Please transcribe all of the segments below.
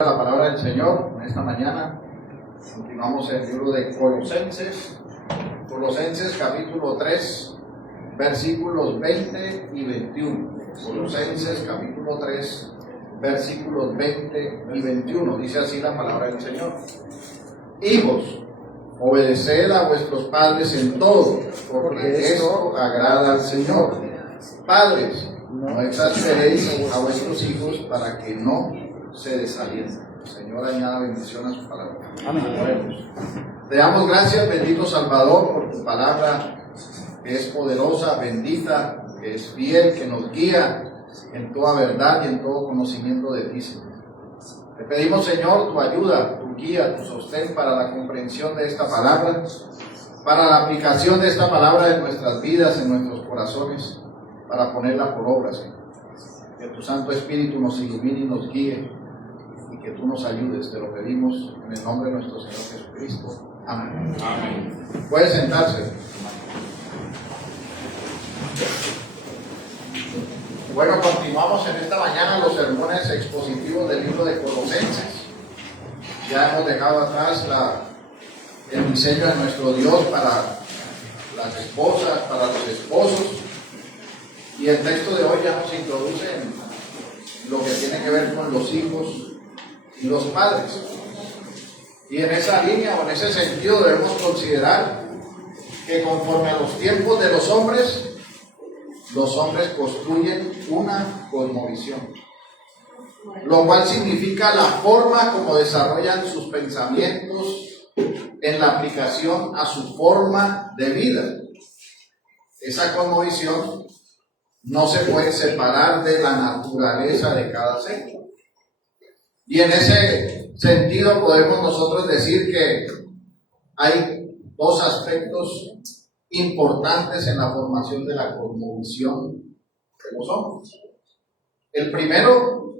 La palabra del Señor en esta mañana. Continuamos el libro de Colosenses capítulo 3, versículos 20 y 21. Colosenses capítulo 3, versículos 20 y 21. Dice así la palabra del Señor: Hijos, obedeced a vuestros padres en todo, porque esto agrada al Señor. Padres, no exasperéis a vuestros hijos para que no se desalienten. Señor, añada bendición a su palabra. Amén. Te damos gracias, bendito Salvador, por tu palabra que es poderosa, bendita, que es fiel, que nos guía en toda verdad y en todo conocimiento de ti, Señor. Te pedimos, Señor, tu ayuda, tu guía, tu sostén para la comprensión de esta palabra, para la aplicación de esta palabra en nuestras vidas, en nuestros corazones, para ponerla por obra, Señor. Que tu Santo Espíritu nos ilumine y nos guíe, y que tú nos ayudes. Te lo pedimos en el nombre de nuestro Señor Jesucristo. Amén. Amén. Puede sentarse. Bueno, continuamos en esta mañana los sermones expositivos del libro de Colosenses. Ya hemos dejado atrás el diseño de nuestro Dios para las esposas, para los esposos, y el texto de hoy ya nos introduce en lo que tiene que ver con los hijos y los padres. Y en esa línea o en ese sentido debemos considerar que conforme a los tiempos de los hombres construyen una cosmovisión, lo cual significa la forma como desarrollan sus pensamientos en la aplicación a su forma de vida. Esa cosmovisión no se puede separar de la naturaleza de cada ser. Y en ese sentido podemos nosotros decir que hay dos aspectos importantes en la formación de la cosmovisión de los hombres. El primero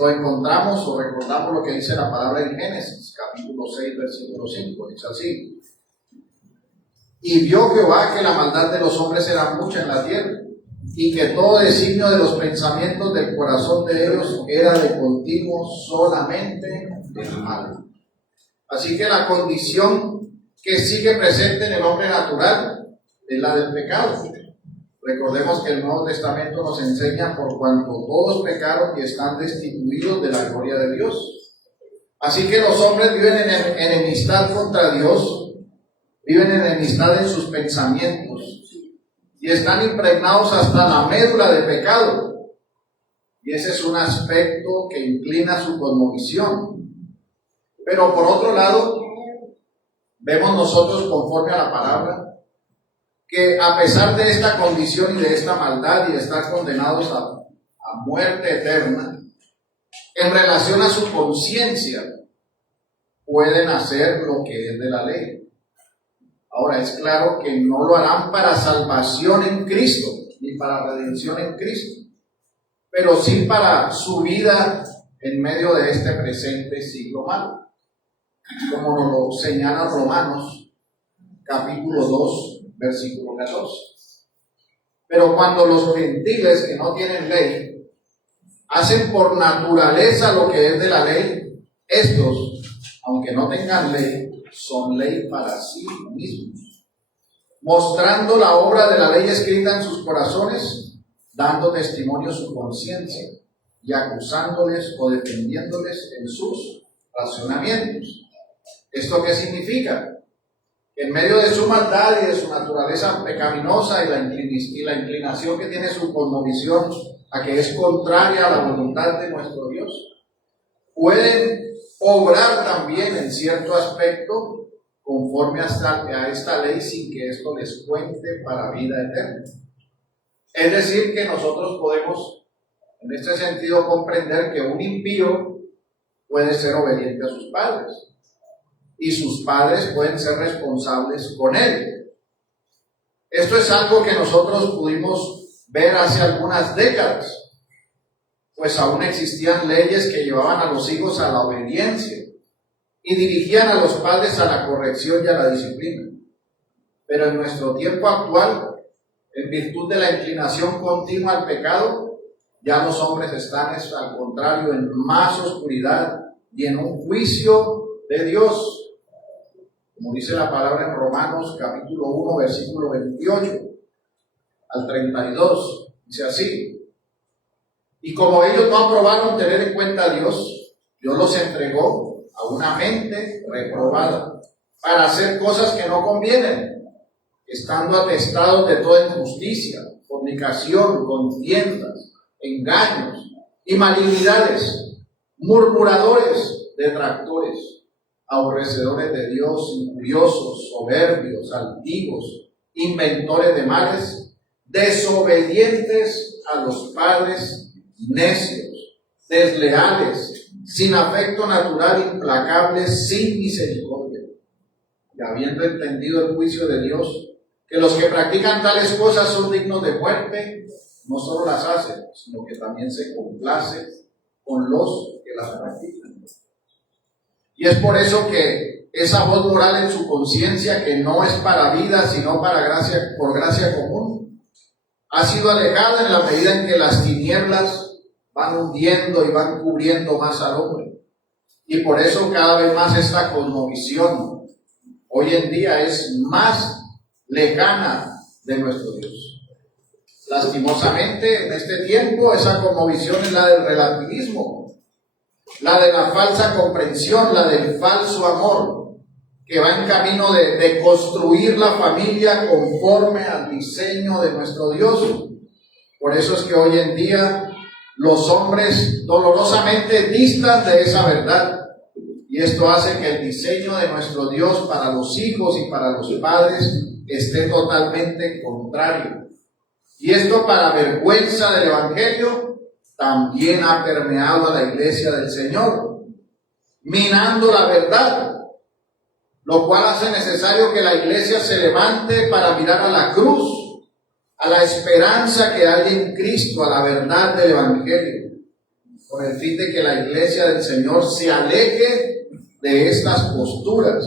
lo encontramos o recordamos lo que dice la palabra en Génesis, capítulo 6, versículo 5, dice así: Y vio Jehová que la maldad de los hombres era mucha en la tierra, y que todo designio de los pensamientos del corazón de ellos era de continuo solamente el mal. Así que la condición que sigue presente en el hombre natural es la del pecado. Recordemos que el Nuevo Testamento nos enseña: por cuanto todos pecaron y están destituidos de la gloria de Dios. Así que los hombres viven en enemistad contra Dios, viven en enemistad en sus pensamientos, y están impregnados hasta la médula de pecado. Y ese es un aspecto que inclina su cosmovisión. Pero por otro lado, vemos nosotros, conforme a la palabra, que a pesar de esta condición y de esta maldad y de estar condenados a muerte eterna, en relación a su conciencia, pueden hacer lo que es de la ley. Ahora, es claro que no lo harán para salvación en Cristo, ni para redención en Cristo, pero sí para su vida en medio de este presente siglo malo, como nos lo señala Romanos, capítulo 2, versículo 14. Pero cuando los gentiles que no tienen ley hacen por naturaleza lo que es de la ley, estos, aunque no tengan ley, son ley para sí mismos, mostrando la obra de la ley escrita en sus corazones, dando testimonio su conciencia y acusándoles o defendiéndoles en sus razonamientos. ¿Esto qué significa? Que en medio de su maldad y de su naturaleza pecaminosa y la inclinación que tiene su cosmovisión a que es contraria a la voluntad de nuestro Dios, pueden obrar también en cierto aspecto conforme a esta ley sin que esto les cuente para vida eterna. Es decir, que nosotros podemos en este sentido comprender que un impío puede ser obediente a sus padres y sus padres pueden ser responsables con él. Esto es algo que nosotros pudimos ver hace algunas décadas, pues aún existían leyes que llevaban a los hijos a la obediencia y dirigían a los padres a la corrección y a la disciplina. Pero en nuestro tiempo actual, en virtud de la inclinación continua al pecado, Ya los hombres están, al contrario, en más oscuridad y en un juicio de Dios. Como dice la palabra en Romanos capítulo 1, versículo 28 al 32. Dice así: y como ellos no aprobaron tener en cuenta a Dios, Dios los entregó a una mente reprobada para hacer cosas que no convienen, estando atestados de toda injusticia, fornicación, contiendas, engaños y malignidades, murmuradores, detractores, aborrecedores de Dios, injuriosos, soberbios, altivos, inventores de males, desobedientes a los padres, necios, desleales, sin afecto natural, implacables, sin misericordia. Y habiendo entendido el juicio de Dios, que los que practican tales cosas son dignos de muerte, no solo las hacen, sino que también se complace con los que las practican. Y es por eso que esa voz moral en su conciencia, que no es para vida, sino para gracia, por gracia común, ha sido alejada en la medida en que las tinieblas van hundiendo y van cubriendo más al hombre. Y por eso cada vez más esta cosmovisión hoy en día es más lejana de nuestro Dios. Lastimosamente, en este tiempo, esa cosmovisión es la del relativismo, la de la falsa comprensión, la del falso amor, que va en camino de construir la familia conforme al diseño de nuestro Dios. Por eso es que hoy en día los hombres dolorosamente distan de esa verdad. Y esto hace que el diseño de nuestro Dios para los hijos y para los padres esté totalmente contrario. Y esto, para vergüenza del Evangelio, también ha permeado a la iglesia del Señor, minando la verdad, lo cual hace necesario que la iglesia se levante para mirar a la cruz, a la esperanza que hay en Cristo, a la verdad del Evangelio, con el fin de que la iglesia del Señor se aleje de estas posturas,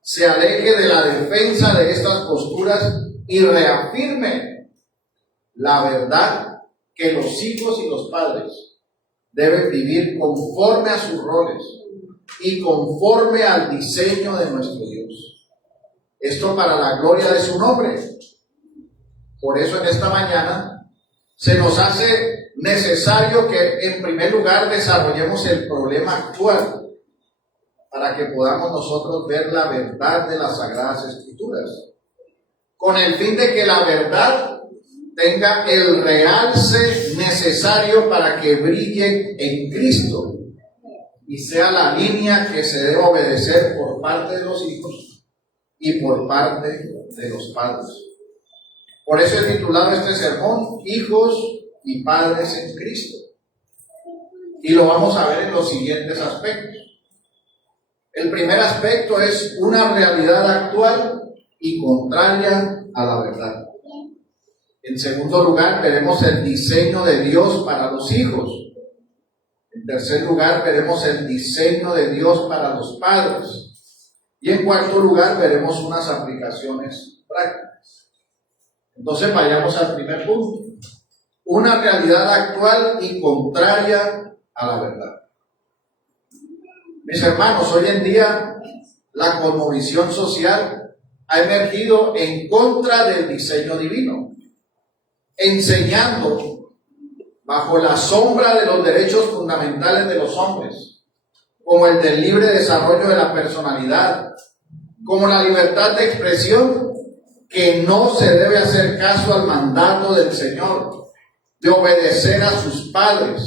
se aleje de la defensa de estas posturas y reafirme la verdad que los hijos y los padres deben vivir conforme a sus roles y conforme al diseño de nuestro Dios. Esto para la gloria de su nombre. Por eso en esta mañana se nos hace necesario que en primer lugar desarrollemos el problema actual para que podamos nosotros ver la verdad de las Sagradas Escrituras, con el fin de que la verdad tenga el realce necesario para que brille en Cristo y sea la línea que se debe obedecer por parte de los hijos y por parte de los padres. Por eso he titulado este sermón Hijos y Padres en Cristo. Y lo vamos a ver en los siguientes aspectos. El primer aspecto es una realidad actual y contraria a la verdad. En segundo lugar, veremos el diseño de Dios para los hijos. En tercer lugar, veremos el diseño de Dios para los padres. Y en cuarto lugar, veremos unas aplicaciones prácticas. Entonces, vayamos al primer punto. Una realidad actual y contraria a la verdad. Mis hermanos, hoy en día la cosmovisión social ha emergido en contra del diseño divino, enseñando bajo la sombra de los derechos fundamentales de los hombres, como el del libre desarrollo de la personalidad, como la libertad de expresión, que no se debe hacer caso al mandato del Señor de obedecer a sus padres,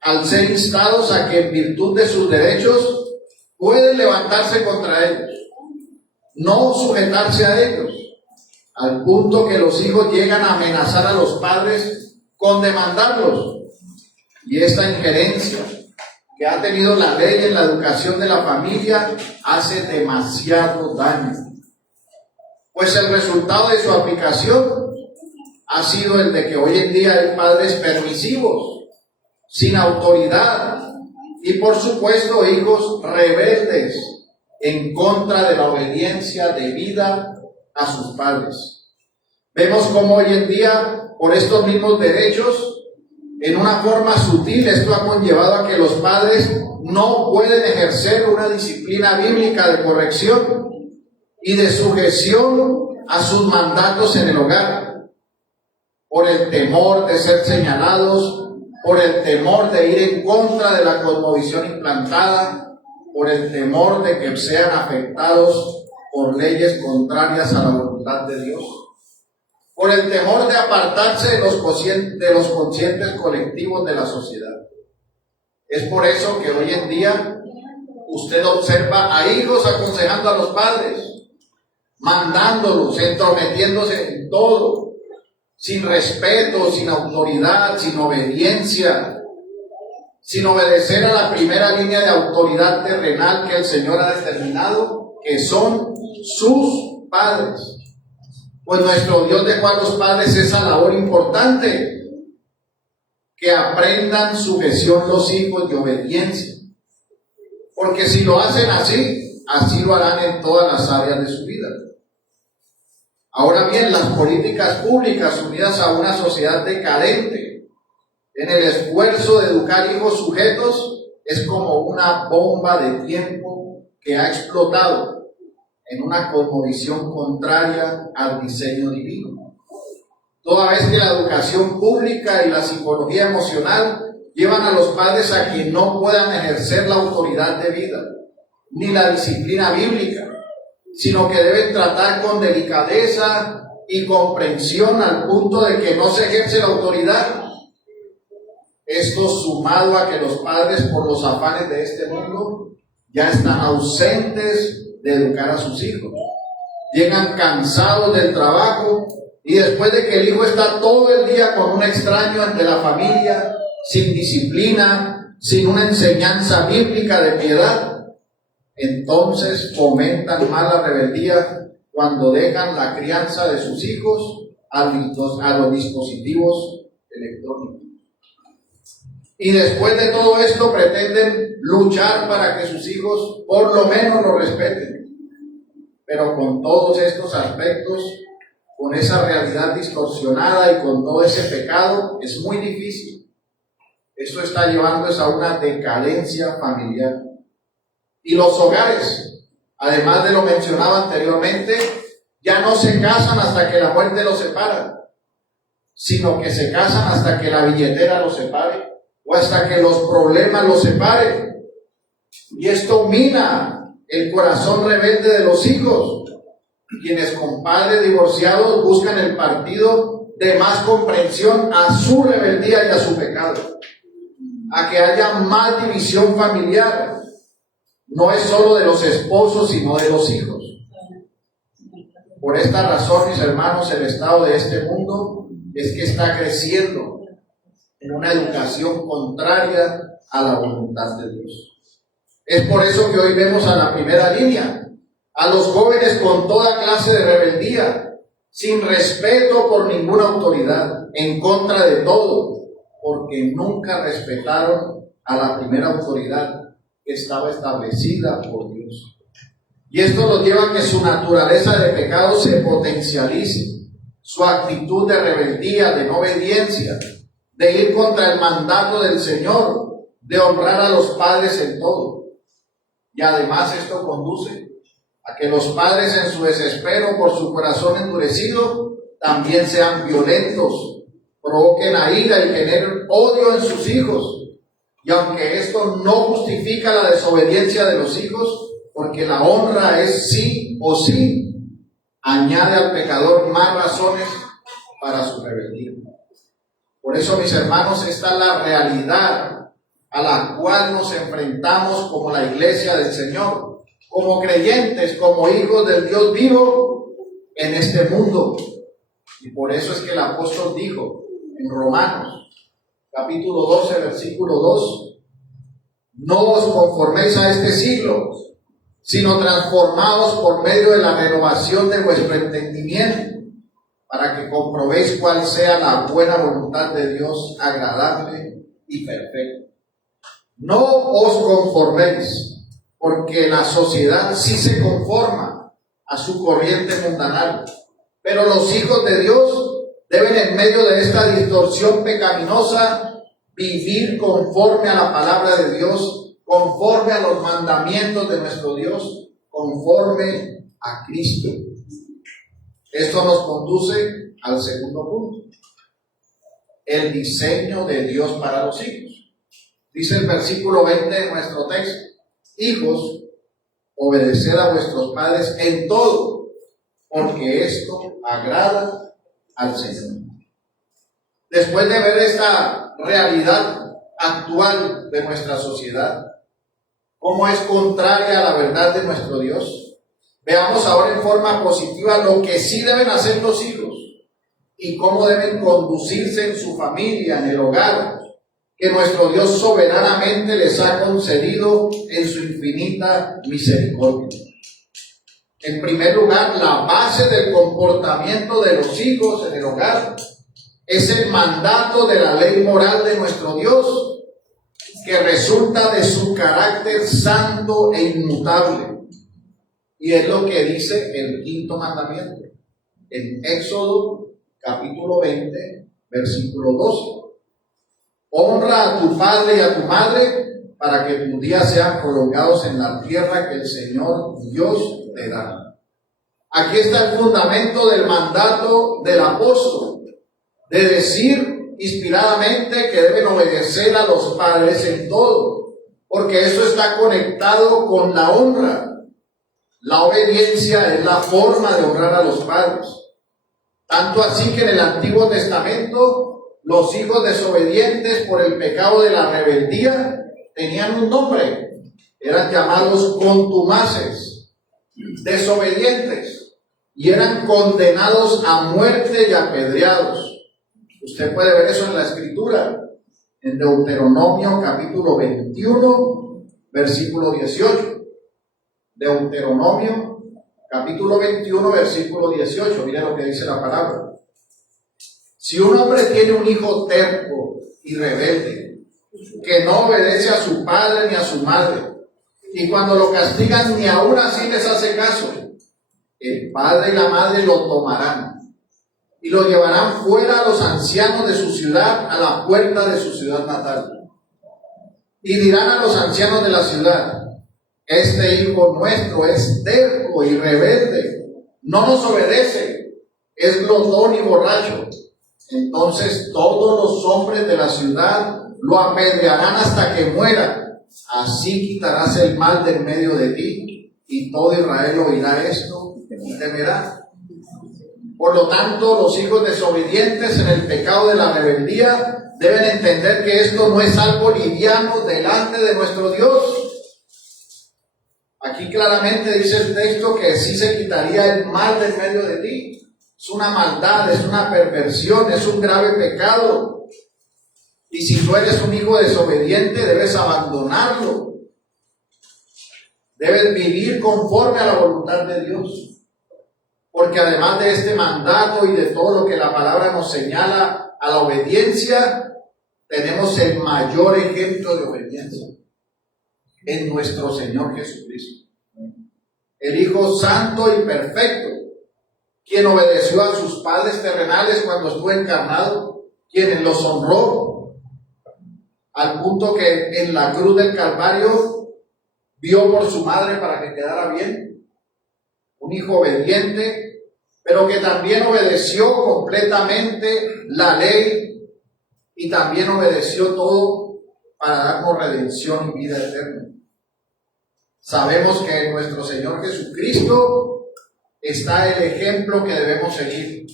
al ser instados a que en virtud de sus derechos pueden levantarse contra ellos, no sujetarse a ellos, al punto que los hijos llegan a amenazar a los padres con demandarlos. Y esta injerencia que ha tenido la ley en la educación de la familia hace demasiado daño, pues el resultado de su aplicación ha sido el de que hoy en día hay padres permisivos, sin autoridad, y por supuesto hijos rebeldes en contra de la obediencia debida a sus padres. Vemos cómo hoy en día, por estos mismos derechos, En una forma sutil, esto ha conllevado a que los padres no pueden ejercer una disciplina bíblica de corrección y de sujeción a sus mandatos en el hogar, por el temor de ser señalados, por el temor de ir en contra de la cosmovisión implantada, por el temor de que sean afectados por leyes contrarias a la voluntad de Dios, por el temor de apartarse de los conscientes colectivos de la sociedad. Es por eso que hoy en día usted observa a hijos aconsejando a los padres, mandándolos, entrometiéndose en todo, sin respeto, sin autoridad, sin obediencia, sin obedecer a la primera línea de autoridad terrenal que el Señor ha determinado, que son sus padres. Pues nuestro Dios dejó a los padres esa labor importante, que aprendan sujeción los hijos y obediencia. Porque si lo hacen así, así lo harán en todas las áreas de su vida. Ahora bien, las políticas públicas unidas a una sociedad decadente en el esfuerzo de educar hijos sujetos es como una bomba de tiempo que ha explotado en una cosmovisión contraria al diseño divino. Toda vez que la educación pública y la psicología emocional llevan a los padres a que no puedan ejercer la autoridad de vida, ni la disciplina bíblica, sino que deben tratar con delicadeza y comprensión al punto de que no se ejerce la autoridad. Esto sumado a que los padres, por los afanes de este mundo, ya están ausentes de educar a sus hijos. Llegan cansados del trabajo y después de que el hijo está todo el día con un extraño ante la familia, sin disciplina, sin una enseñanza bíblica de piedad, entonces fomentan más la rebeldía cuando dejan la crianza de sus hijos a los dispositivos electrónicos. Y después de todo esto pretenden luchar para que sus hijos por lo menos lo respeten. Pero con todos estos aspectos, con esa realidad distorsionada y con todo ese pecado, es muy difícil. Esto está llevando a una decadencia familiar. Y los hogares, además de lo mencionado anteriormente, ya no se casan hasta que la muerte los separa, sino que se casan hasta que la billetera los separe o hasta que los problemas los separen. Y esto mina el corazón rebelde de los hijos, quienes con padres divorciados buscan el partido de más comprensión a su rebeldía y a su pecado, a que haya más división familiar. No es solo de los esposos, sino de los hijos. Por esta razón, mis hermanos, el estado de este mundo es que está creciendo en una educación contraria a la voluntad de Dios. Es por eso que hoy vemos a la primera línea a los jóvenes con toda clase de rebeldía, sin respeto por ninguna autoridad, en contra de todo, porque nunca respetaron a la primera autoridad que estaba establecida por Dios. Y esto los lleva a que su naturaleza de pecado se potencialice, su actitud de rebeldía, de no obediencia, de ir contra el mandato del Señor, de honrar a los padres en todo. Y además esto conduce a que los padres, en su desespero por su corazón endurecido, también sean violentos, provoquen a ira y generen odio en sus hijos. Y aunque esto no justifica la desobediencia de los hijos, porque la honra es sí o sí, añade al pecador más razones para su rebeldía. Por eso, mis hermanos, esta es la realidad a la cual nos enfrentamos como la iglesia del Señor, como creyentes, como hijos del Dios vivo en este mundo. Y por eso es que el apóstol dijo en Romanos, capítulo 12, versículo 2, no os conforméis a este siglo, sino transformaos por medio de la renovación de vuestro entendimiento, para que comprobéis cuál sea la buena voluntad de Dios, agradable y perfecta. No os conforméis, porque la sociedad sí se conforma a su corriente mundanal, pero los hijos de Dios deben, en medio de esta distorsión pecaminosa, vivir conforme a la palabra de Dios, conforme a los mandamientos de nuestro Dios, conforme a Cristo. Esto nos conduce al segundo punto: el diseño de Dios para los hijos. Dice el versículo 20 de nuestro texto: hijos, obedeced a vuestros padres en todo, porque esto agrada al Señor. Después de ver esta realidad actual de nuestra sociedad, cómo es contraria a la verdad de nuestro Dios, veamos ahora en forma positiva lo que sí deben hacer los hijos y cómo deben conducirse en su familia, en el hogar, que nuestro Dios soberanamente les ha concedido en su infinita misericordia. En primer lugar, la base del comportamiento de los hijos en el hogar es el mandato de la ley moral de nuestro Dios, que resulta de su carácter santo e inmutable. Y es lo que dice el quinto mandamiento, en Éxodo capítulo 20, versículo 12. Honra a tu padre y a tu madre, para que tus días sean prolongados en la tierra que el Señor Dios te da. Aquí está el fundamento del mandato del apóstol, de decir inspiradamente que deben obedecer a los padres en todo, porque eso está conectado con la honra. La obediencia es la forma de honrar a los padres. Tanto así que en el Antiguo Testamento, los hijos desobedientes por el pecado de la rebeldía tenían un nombre. Eran llamados contumaces, desobedientes, y eran condenados a muerte y apedreados. Usted puede ver eso en la Escritura, en Deuteronomio capítulo 21, versículo 18. Deuteronomio capítulo 21, versículo 18. Mire lo que dice la palabra. Si un hombre tiene un hijo terco y rebelde, que no obedece a su padre ni a su madre, y cuando lo castigan ni aún así les hace caso, el padre y la madre lo tomarán y lo llevarán fuera a los ancianos de su ciudad, a la puerta de su ciudad natal. Y dirán a los ancianos de la ciudad: este hijo nuestro es terco y rebelde, no nos obedece, es glotón y borracho. Entonces todos los hombres de la ciudad lo apedrearán hasta que muera. Así quitarás el mal del medio de ti, y todo Israel oirá esto y temerá. Por lo tanto, los hijos desobedientes en el pecado de la rebeldía deben entender que esto no es algo liviano delante de nuestro Dios. Aquí claramente dice el texto que sí se quitaría el mal del medio de ti. Es una maldad, es una perversión, es un grave pecado. Y si tú eres un hijo desobediente, debes abandonarlo. Debes vivir conforme a la voluntad de Dios. Porque además de este mandato y de todo lo que la palabra nos señala a la obediencia, tenemos el mayor ejemplo de obediencia en nuestro Señor Jesucristo, el Hijo santo y perfecto, quien obedeció a sus padres terrenales cuando estuvo encarnado, quien los honró, al punto que en la cruz del Calvario vio por su madre para que quedara bien. Un hijo obediente, pero que también obedeció completamente la ley y también obedeció todo para darnos redención y vida eterna. Sabemos que en nuestro Señor Jesucristo está el ejemplo que debemos seguir,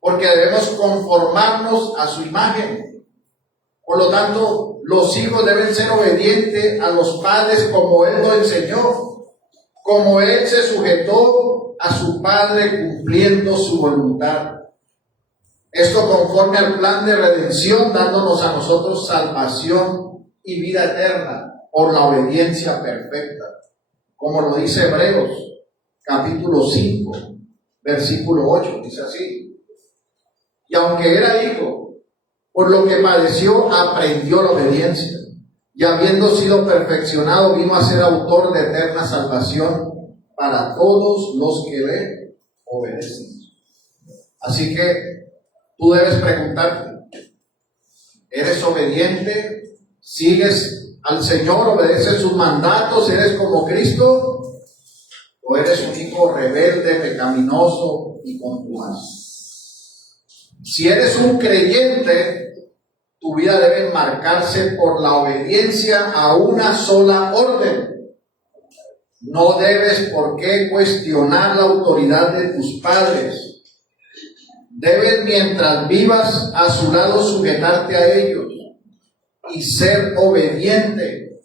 porque debemos conformarnos a su imagen. Por lo tanto, los hijos deben ser obedientes a los padres como Él lo enseñó, como Él se sujetó a su Padre cumpliendo su voluntad. Esto conforme al plan de redención, dándonos a nosotros salvación y vida eterna por la obediencia perfecta, como lo dice Hebreos capítulo 5, versículo 8, dice así: y aunque era hijo, por lo que padeció, aprendió la obediencia, y habiendo sido perfeccionado, vino a ser autor de eterna salvación para todos los que le obedecen. Así que tú debes preguntarte, ¿Eres obediente? ¿Sigues al Señor? ¿Obedeces sus mandatos? ¿Eres como Cristo? ¿O eres un hijo rebelde, pecaminoso y contumaz? Si eres un creyente, tu vida debe marcarse por la obediencia a una sola orden. No debes por qué cuestionar la autoridad de tus padres. Debes, mientras vivas a su lado, sujetarte a ellos y ser obediente.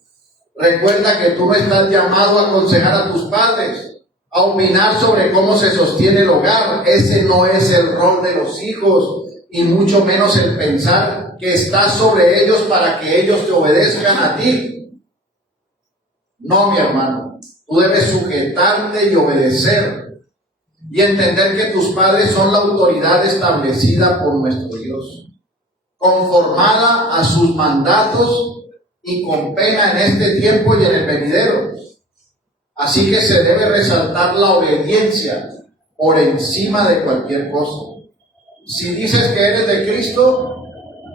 Recuerda que tú no estás llamado a aconsejar a tus padres, a opinar sobre cómo se sostiene el hogar. Ese no es el rol de los hijos, y mucho menos el pensar que estás sobre ellos para que ellos te obedezcan a ti. No, mi hermano, tú debes sujetarte y obedecer y entender que tus padres son la autoridad establecida por nuestro Dios, conformada a sus mandatos y con pena en este tiempo y en el venidero. Así que se debe resaltar la obediencia por encima de cualquier cosa. Si dices que eres de Cristo,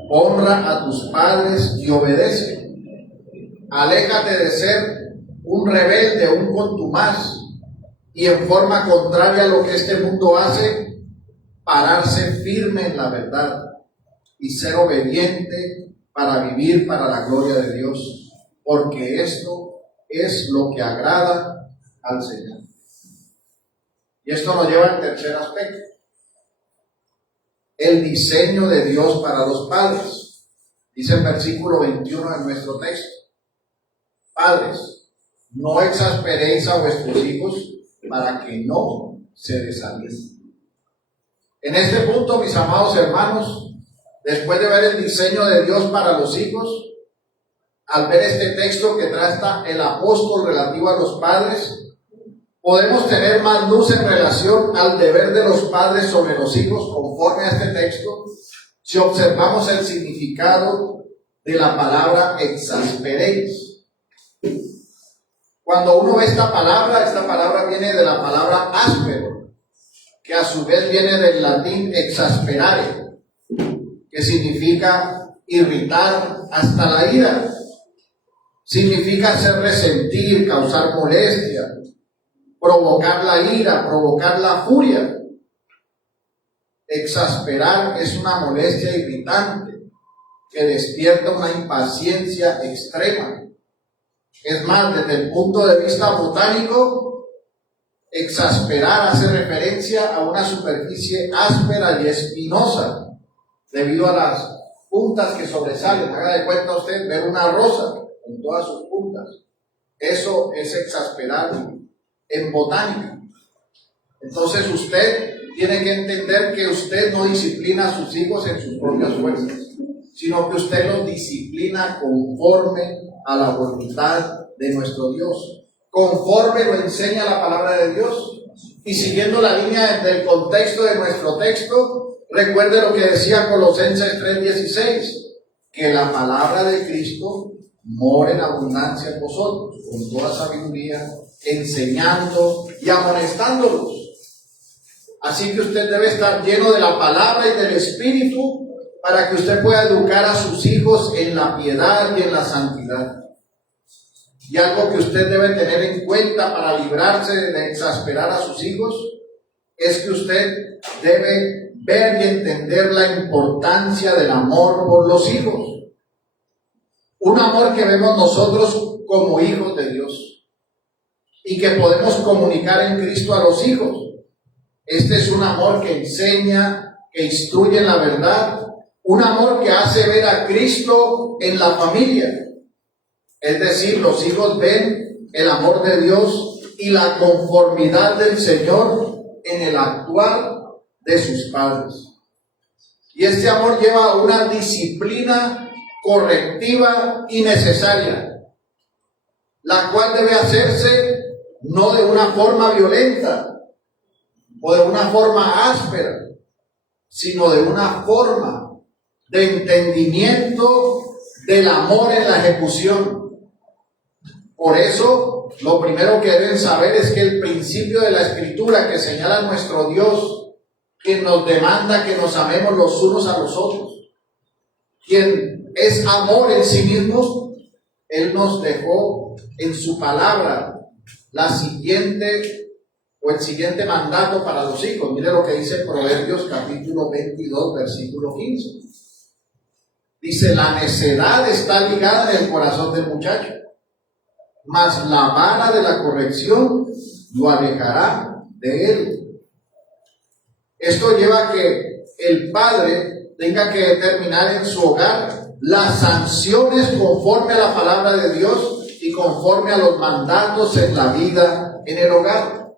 honra a tus padres y obedece. Aléjate de ser un rebelde, un contumaz, y en forma contraria a lo que este mundo hace, pararse firme en la verdad y ser obediente para vivir para la gloria de Dios, porque esto es lo que agrada al Señor. Y esto nos lleva al tercer aspecto: el diseño de Dios para los padres. Dice el versículo 21 de nuestro texto: Padres, no exasperéis a vuestros hijos para que no se desalienten. En este punto, mis amados hermanos, después de ver el diseño de Dios para los hijos, al ver este texto que trata el apóstol relativo a los padres, podemos tener más luz en relación al deber de los padres sobre los hijos conforme a este texto, si observamos el significado de la palabra exasperéis. Cuando uno ve esta palabra viene de la palabra áspero, que a su vez viene del latín exasperare, que significa irritar hasta la ira. Significa hacer resentir, causar molestia, provocar la ira, provocar la furia. Exasperar es una molestia irritante que despierta una impaciencia extrema. Es más, desde el punto de vista botánico, exasperar hace referencia a una superficie áspera y espinosa debido a las puntas que sobresalen. Haga de cuenta usted ver una rosa con todas sus puntas. Eso es exasperar en botánica. Entonces usted tiene que entender que usted no disciplina a sus hijos en sus propias fuerzas, sino que usted los disciplina conforme a la voluntad de nuestro Dios, conforme lo enseña la palabra de Dios. Y siguiendo la línea del contexto de nuestro texto, recuerde lo que decía Colosenses 3:16, que la palabra de Cristo mora en abundancia en vosotros, con toda sabiduría, enseñando y amonestándolos. Así que usted debe estar lleno de la palabra y del Espíritu para que usted pueda educar a sus hijos en la piedad y en la santidad. Y algo que usted debe tener en cuenta para librarse de exasperar a sus hijos es que usted debe ver y entender la importancia del amor por los hijos. Un amor que vemos nosotros como hijos de Dios y que podemos comunicar en Cristo a los hijos. Este es un amor que enseña, que instruye en la verdad, un amor que hace ver a Cristo en la familia. Es decir, los hijos ven el amor de Dios y la conformidad del Señor en el actuar de sus padres. Y este amor lleva a una disciplina correctiva y necesaria, la cual debe hacerse no de una forma violenta o de una forma áspera, sino de una forma de entendimiento del amor en la ejecución. Por eso, lo primero que deben saber es que el principio de la Escritura que señala nuestro Dios, quien nos demanda que nos amemos los unos a los otros, quien es amor en sí mismo, Él nos dejó en su palabra el siguiente mandato para los hijos. Mire lo que dice Proverbios capítulo 22, versículo 15. Dice: la necedad está ligada en el corazón del muchacho, mas la vara de la corrección lo alejará de él. Esto lleva a que el padre tenga que determinar en su hogar las sanciones conforme a la palabra de Dios y conforme a los mandatos en la vida en el hogar.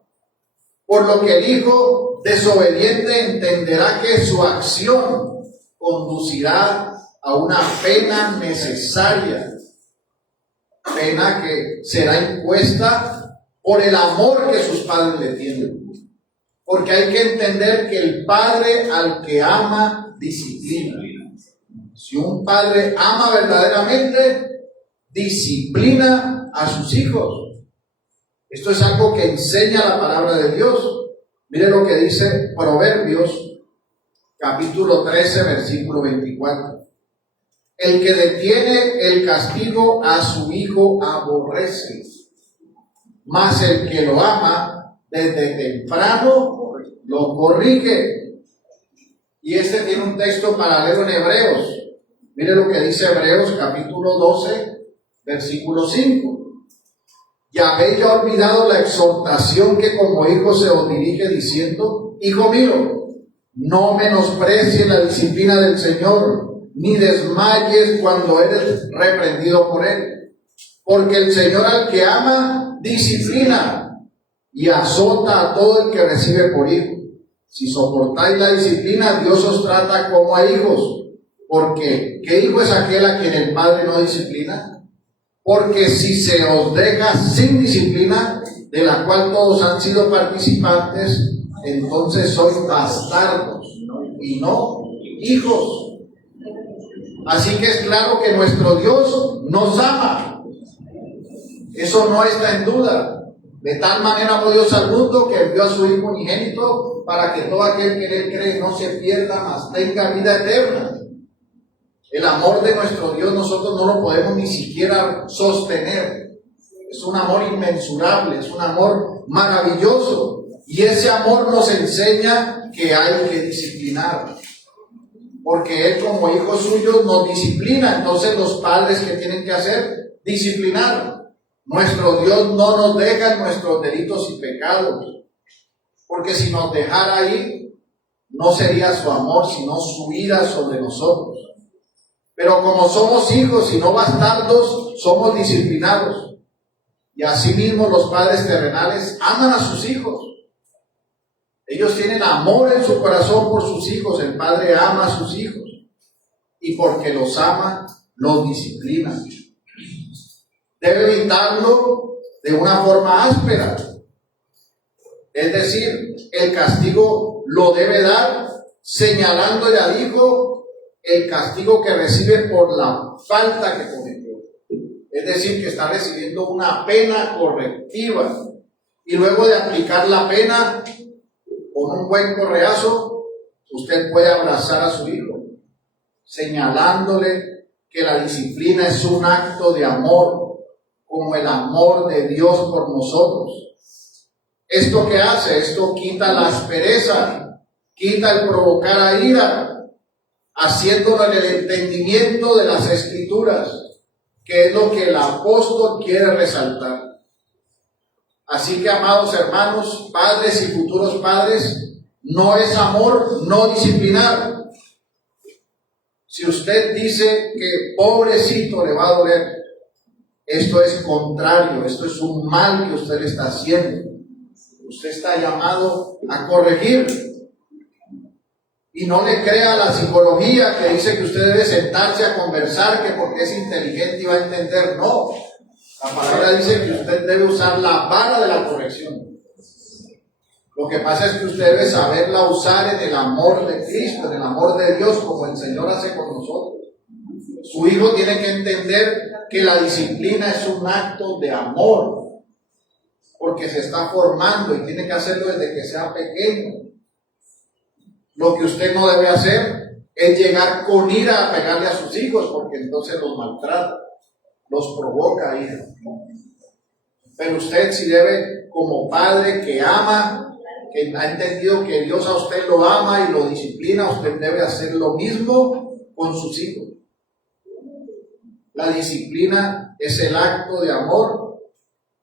Por lo que el hijo desobediente entenderá que su acción conducirá a una pena necesaria, pena que será impuesta por el amor que sus padres le tienen. Porque hay que entender que el padre al que ama disciplina. Si un padre ama verdaderamente, disciplina a sus hijos. Esto es algo que enseña la palabra de Dios. Mire lo que dice Proverbios capítulo 13, versículo 24. El que detiene el castigo a su hijo aborrece, mas el que lo ama desde temprano lo corrige. Y este tiene un texto paralelo en Hebreos. Mire lo que dice Hebreos capítulo 12, versículo 5. Y habéis ya olvidado la exhortación que como hijo se os dirige diciendo: hijo mío, no menosprecies la disciplina del Señor, ni desmayes cuando eres reprendido por Él. Porque el Señor al que ama, disciplina y azota a todo el que recibe por hijo. Si soportáis la disciplina, Dios os trata como a hijos. Porque, ¿qué hijo es aquel a quien el Padre no disciplina? Porque si se os deja sin disciplina, de la cual todos han sido participantes, entonces sois bastardos y no hijos. Así que es claro que nuestro Dios nos ama. Eso no está en duda. De tal manera amó Dios al mundo que envió a su Hijo unigénito para que todo aquel que en Él cree no se pierda, mas tenga vida eterna. El amor de nuestro Dios nosotros no lo podemos ni siquiera sostener. Es un amor inmensurable, es un amor maravilloso. Y ese amor nos enseña que hay que disciplinar. Porque Él como hijos suyos nos disciplina. Entonces los padres, ¿qué tienen que hacer? Disciplinar. Nuestro Dios no nos deja en nuestros delitos y pecados. Porque si nos dejara ahí, no sería su amor, sino su ira sobre nosotros. Pero como somos hijos y no bastardos, somos disciplinados. Y asimismo los padres terrenales aman a sus hijos. Ellos tienen amor en su corazón por sus hijos. El padre ama a sus hijos. Y porque los ama, los disciplina. Debe evitarlo de una forma áspera. Es decir, el castigo lo debe dar señalándole al hijo el castigo que recibe por la falta que cometió. Es decir, que está recibiendo una pena correctiva. Y luego de aplicar la pena con un buen correazo, usted puede abrazar a su hijo, señalándole que la disciplina es un acto de amor, como el amor de Dios por nosotros. ¿Esto qué hace? Esto quita la aspereza, quita el provocar a ira, haciéndolo en el entendimiento de las Escrituras, que es lo que el apóstol quiere resaltar. Así que, amados hermanos, padres y futuros padres, no es amor no disciplinar. Si usted dice que pobrecito le va a doler, esto es contrario, esto es un mal que usted le está haciendo. Usted está llamado a corregir. Y no le crea la psicología que dice que usted debe sentarse a conversar, que porque es inteligente y va a entender. No. La palabra dice que usted debe usar la vara de la corrección. Lo que pasa es que usted debe saberla usar en el amor de Cristo, en el amor de Dios, como el Señor hace con nosotros. Su hijo tiene que entender que la disciplina es un acto de amor, porque se está formando y tiene que hacerlo desde que sea pequeño. Lo que usted no debe hacer es llegar con ira a pegarle a sus hijos, porque entonces los maltrata, los provoca a ira. Pero usted sí debe, como padre que ama, que ha entendido que Dios a usted lo ama y lo disciplina, usted debe hacer lo mismo con sus hijos. La disciplina es el acto de amor,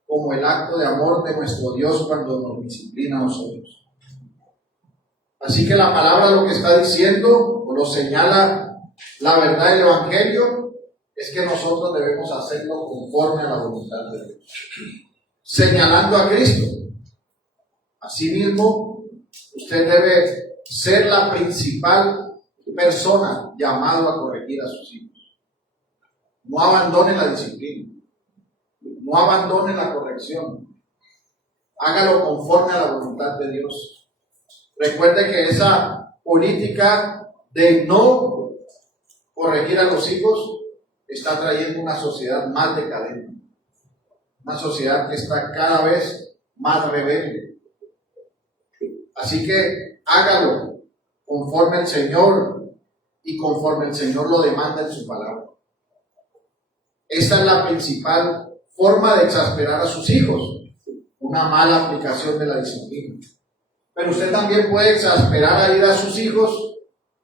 como el acto de amor de nuestro Dios cuando nos disciplina a nosotros. Así que la palabra lo que está diciendo, o lo señala la verdad del Evangelio, es que nosotros debemos hacerlo conforme a la voluntad de Dios, señalando a Cristo. Asimismo, usted debe ser la principal persona llamado a corregir a sus hijos. No abandone la disciplina, no abandone la corrección, hágalo conforme a la voluntad de Dios. Recuerde que esa política de no corregir a los hijos está trayendo una sociedad más decadente, una sociedad que está cada vez más rebelde. Así que hágalo conforme el Señor y conforme el Señor lo demanda en su palabra. Esta es la principal forma de exasperar a sus hijos, una mala aplicación de la disciplina. Pero usted también puede exasperar a ir a sus hijos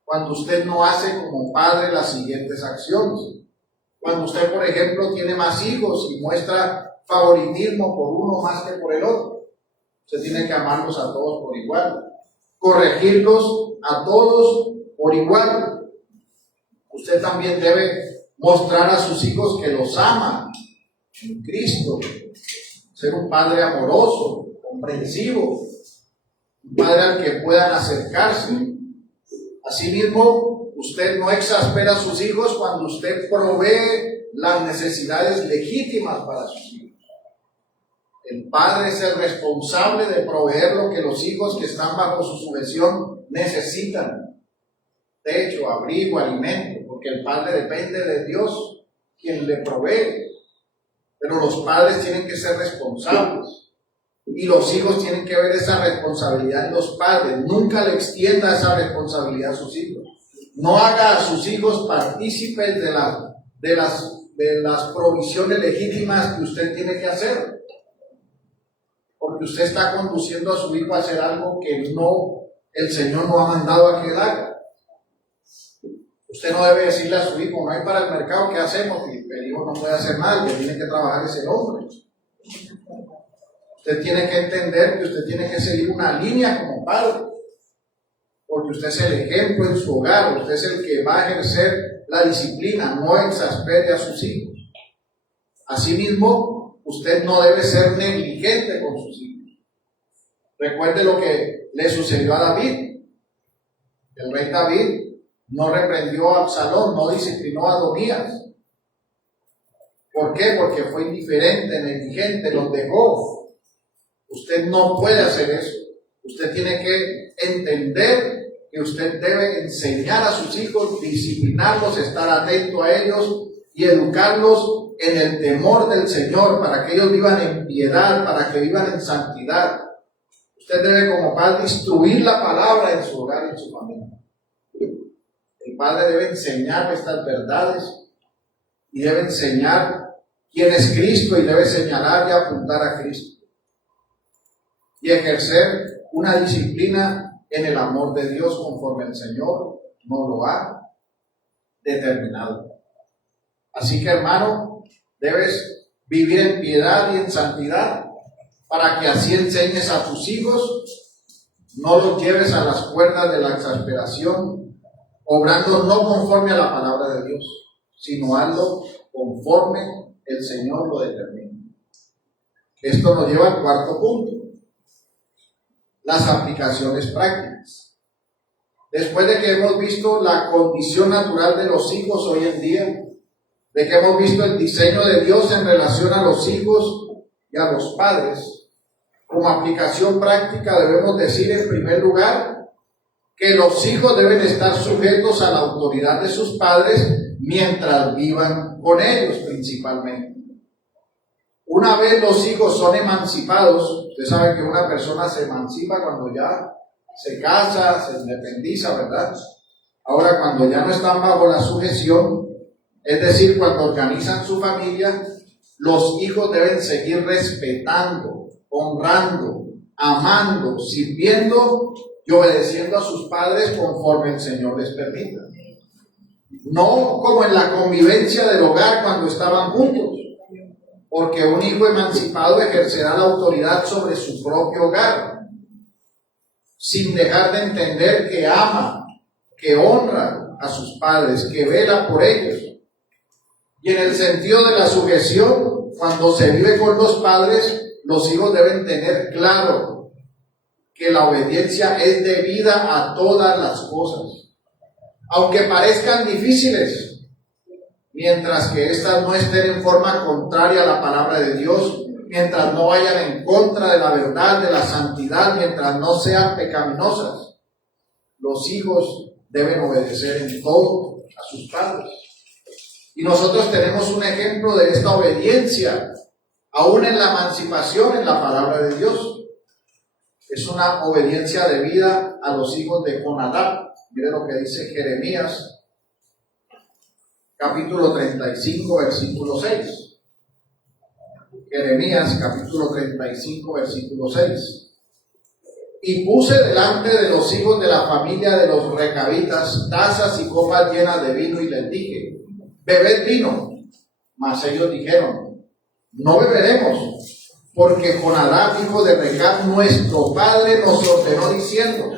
cuando usted no hace como padre las siguientes acciones. Cuando usted, por ejemplo, tiene más hijos y muestra favoritismo por uno más que por el otro. Usted tiene que amarlos a todos por igual, corregirlos a todos por igual. Usted también debe mostrar a sus hijos que los ama en Cristo, ser un padre amoroso, comprensivo, un padre al que puedan acercarse. Asimismo, usted no exaspera a sus hijos cuando usted provee las necesidades legítimas para sus hijos. El padre es el responsable de proveer lo que los hijos que están bajo su sujeción necesitan: techo, abrigo, alimento, porque el padre depende de Dios, quien le provee. Pero los padres tienen que ser responsables y los hijos tienen que ver esa responsabilidad en los padres. Nunca le extienda esa responsabilidad a sus hijos. No haga a sus hijos partícipes de las provisiones legítimas que usted tiene que hacer, porque usted está conduciendo a su hijo a hacer algo que el Señor no ha mandado a que él haga. Usted no debe decirle a su hijo: no hay para el mercado, ¿qué hacemos? Y el hijo no puede hacer nada, el que tiene que trabajar es el hombre. Usted tiene que entender que usted tiene que seguir una línea como padre, porque usted es el ejemplo en su hogar, usted es el que va a ejercer la disciplina, no exaspere a sus hijos. Asimismo, usted no debe ser negligente con sus hijos. Recuerde lo que le sucedió a David. El rey David no reprendió a Absalón, no disciplinó a Adonías. ¿Por qué? Porque fue indiferente, negligente, los dejó. Usted no puede hacer eso. Usted tiene que entender que usted debe enseñar a sus hijos, disciplinarlos, estar atento a ellos y educarlos en el temor del Señor, para que ellos vivan en piedad, para que vivan en santidad. Usted debe, como padre, instruir la palabra en su hogar y en su familia. El padre debe enseñar estas verdades y debe enseñar quién es Cristo y debe señalar y apuntar a Cristo y ejercer una disciplina en el amor de Dios conforme el Señor nos lo ha determinado. Así que, hermano, debes vivir en piedad y en santidad para que así enseñes a tus hijos, no los lleves a las cuerdas de la exasperación, obrando no conforme a la palabra de Dios, sino hazlo conforme el Señor lo determina. Esto nos lleva al cuarto punto: las aplicaciones prácticas. Después de que hemos visto la condición natural de los hijos hoy en día, de que hemos visto el diseño de Dios en relación a los hijos y a los padres, como aplicación práctica debemos decir, en primer lugar, que los hijos deben estar sujetos a la autoridad de sus padres mientras vivan con ellos principalmente. Una vez los hijos son emancipados, usted sabe que una persona se emancipa cuando ya se casa, se independiza, ¿verdad? Ahora, cuando ya no están bajo la sujeción, es decir, cuando organizan su familia, los hijos deben seguir respetando, honrando, amando, sirviendo y obedeciendo a sus padres conforme el Señor les permita. No como en la convivencia del hogar cuando estaban juntos, porque un hijo emancipado ejercerá la autoridad sobre su propio hogar, sin dejar de entender que ama, que honra a sus padres, que vela por ellos. Y en el sentido de la sujeción, cuando se vive con los padres, los hijos deben tener claro que la obediencia es debida a todas las cosas, aunque parezcan difíciles, mientras que éstas no estén en forma contraria a la palabra de Dios, mientras no vayan en contra de la verdad, de la santidad, mientras no sean pecaminosas. Los hijos deben obedecer en todo a sus padres. Y nosotros tenemos un ejemplo de esta obediencia, aún en la emancipación, en la palabra de Dios. Es una obediencia debida a los hijos de Jonadab. Mire lo que dice Jeremías, capítulo 35, versículo 6. Jeremías, capítulo 35, versículo 6. Y puse delante de los hijos de la familia de los recabitas tazas y copas llenas de vino, y les dije: bebed vino. Mas ellos dijeron: no beberemos, porque Jonadab, hijo de Recab, nuestro padre, nos ordenó diciendo: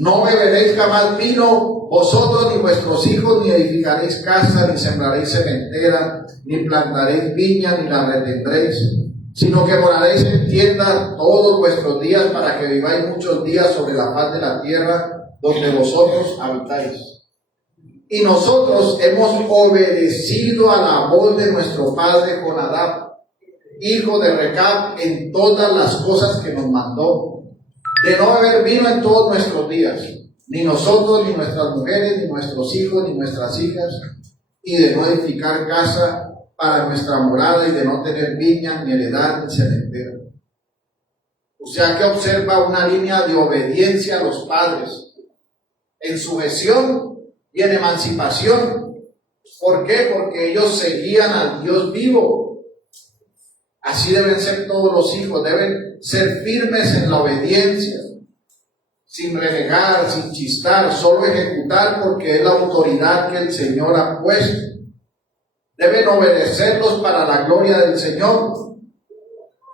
no beberéis jamás vino, vosotros ni vuestros hijos, ni edificaréis casa, ni sembraréis cementera, ni plantaréis viña, ni la retendréis, sino que moraréis en tiendas todos vuestros días, para que viváis muchos días sobre la faz de la tierra donde vosotros habitáis. Y nosotros hemos obedecido a la voz de nuestro padre Jonadab, hijo de Recab, en todas las cosas que nos mandó, de no beber vino en todos nuestros días, ni nosotros, ni nuestras mujeres, ni nuestros hijos, ni nuestras hijas, y de no edificar casa para nuestra morada, y de no tener viña, ni heredad, ni cementera. O sea que observa una línea de obediencia a los padres, en sujeción y en emancipación. ¿Por qué? Porque ellos seguían al Dios vivo. Así deben ser todos los hijos, deben ser firmes en la obediencia, sin renegar, sin chistar, solo ejecutar, porque es la autoridad que el Señor ha puesto. Deben obedecerlos para la gloria del Señor.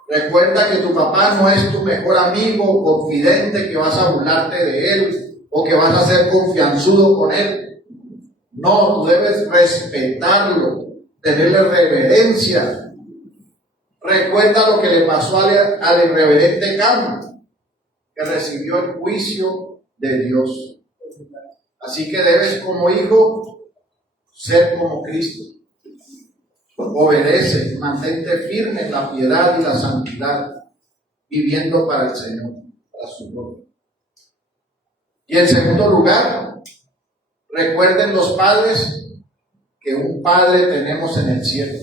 Recuerda que tu papá no es tu mejor amigo o confidente que vas a burlarte de él o que vas a ser confianzudo con él. No, tú debes respetarlo, tenerle reverencia. Recuerda lo que le pasó al irreverente Cam, que recibió el juicio de Dios. Así que debes, como hijo, ser como Cristo. Obedece, mantente firme en la piedad y la santidad, viviendo para el Señor, para su gloria. Y en segundo lugar, recuerden los padres que un Padre tenemos en el cielo,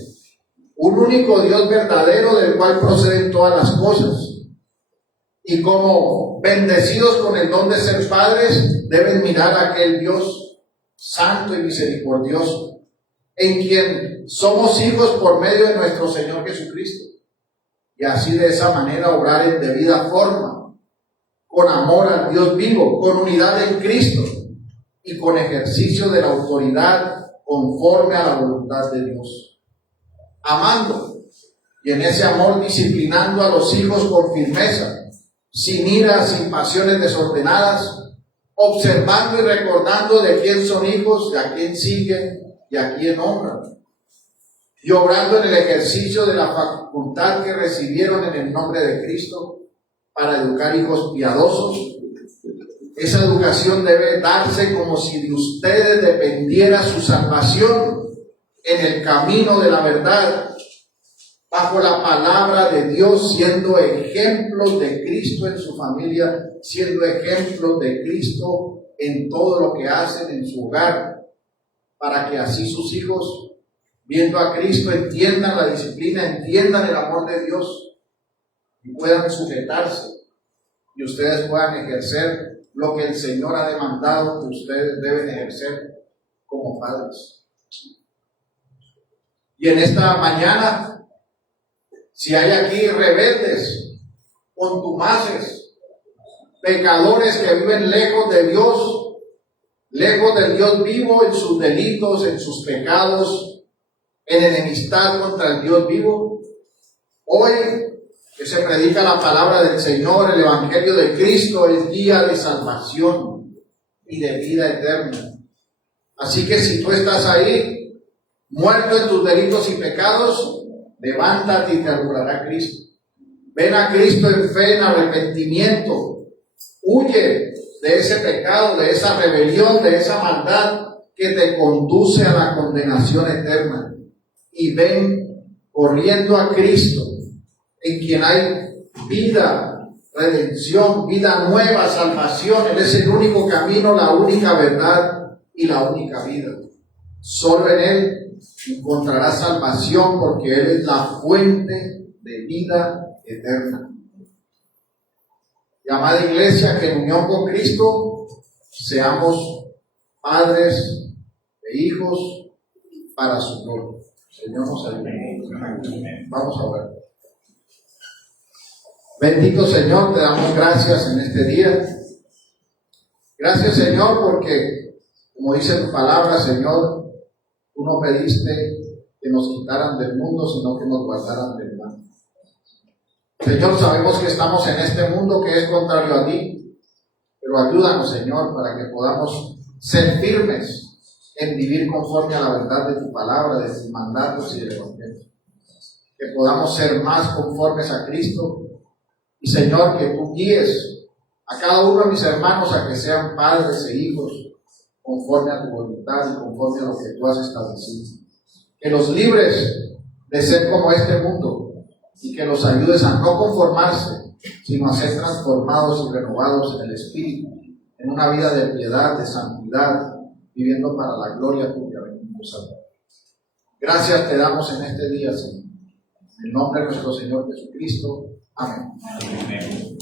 un único Dios verdadero del cual proceden todas las cosas. Y como bendecidos con el don de ser padres, deben mirar a aquel Dios santo y misericordioso, en quien somos hijos por medio de nuestro Señor Jesucristo, y así de esa manera obrar en debida forma, con amor al Dios vivo, con unidad en Cristo y con ejercicio de la autoridad conforme a la voluntad de Dios, amando y en ese amor disciplinando a los hijos con firmeza, sin ira, sin pasiones desordenadas, observando y recordando de quién son hijos, de a quién siguen y a quién honran, y obrando en el ejercicio de la facultad que recibieron en el nombre de Cristo para educar hijos piadosos. Esa educación debe darse como si de ustedes dependiera su salvación en el camino de la verdad, bajo la palabra de Dios, siendo ejemplos de Cristo en su familia, siendo ejemplos de Cristo en todo lo que hacen en su hogar, para que así sus hijos, viendo a Cristo, entiendan la disciplina, entiendan el amor de Dios y puedan sujetarse, y ustedes puedan ejercer lo que el Señor ha demandado que ustedes deben ejercer como padres. Y en esta mañana, si hay aquí rebeldes, contumaces, pecadores que viven lejos de Dios, lejos del Dios vivo, en sus delitos, en sus pecados, en enemistad contra el Dios vivo, hoy que se predica la palabra del Señor, el Evangelio de Cristo, es día de salvación y de vida eterna. Así que si tú estás ahí, muerto en tus delitos y pecados, levántate y te alumbrará Cristo. Ven a Cristo en fe, en arrepentimiento. Huye de ese pecado, de esa rebelión, de esa maldad que te conduce a la condenación eterna. Y ven corriendo a Cristo, en quien hay vida, redención, vida nueva, salvación. Él es el único camino, la única verdad y la única vida. Solo en Él encontrarás salvación, porque Él es la fuente de vida eterna. Y amada iglesia, que en unión con Cristo seamos padres e hijos para su gloria. Señor nos ayude. Vamos a orar. Bendito Señor, te damos gracias en este día. Gracias, Señor, porque, como dice tu palabra, Señor, tú no pediste que nos quitaran del mundo, sino que nos guardaran del mal. Señor, sabemos que estamos en este mundo que es contrario a ti, pero ayúdanos, Señor, para que podamos ser firmes en vivir conforme a la verdad de tu palabra, de tus mandatos y del Evangelio. Que podamos ser más conformes a Cristo. Y Señor, que tú guíes a cada uno de mis hermanos a que sean padres e hijos conforme a tu voluntad y conforme a lo que tú has establecido. Que los libres de ser como este mundo y que los ayudes a no conformarse, sino a ser transformados y renovados en el Espíritu, en una vida de piedad, de santidad, viviendo para la gloria tuya, bendito Salvador. Gracias te damos en este día, Señor. En el nombre de nuestro Señor Jesucristo. Amén. Amén.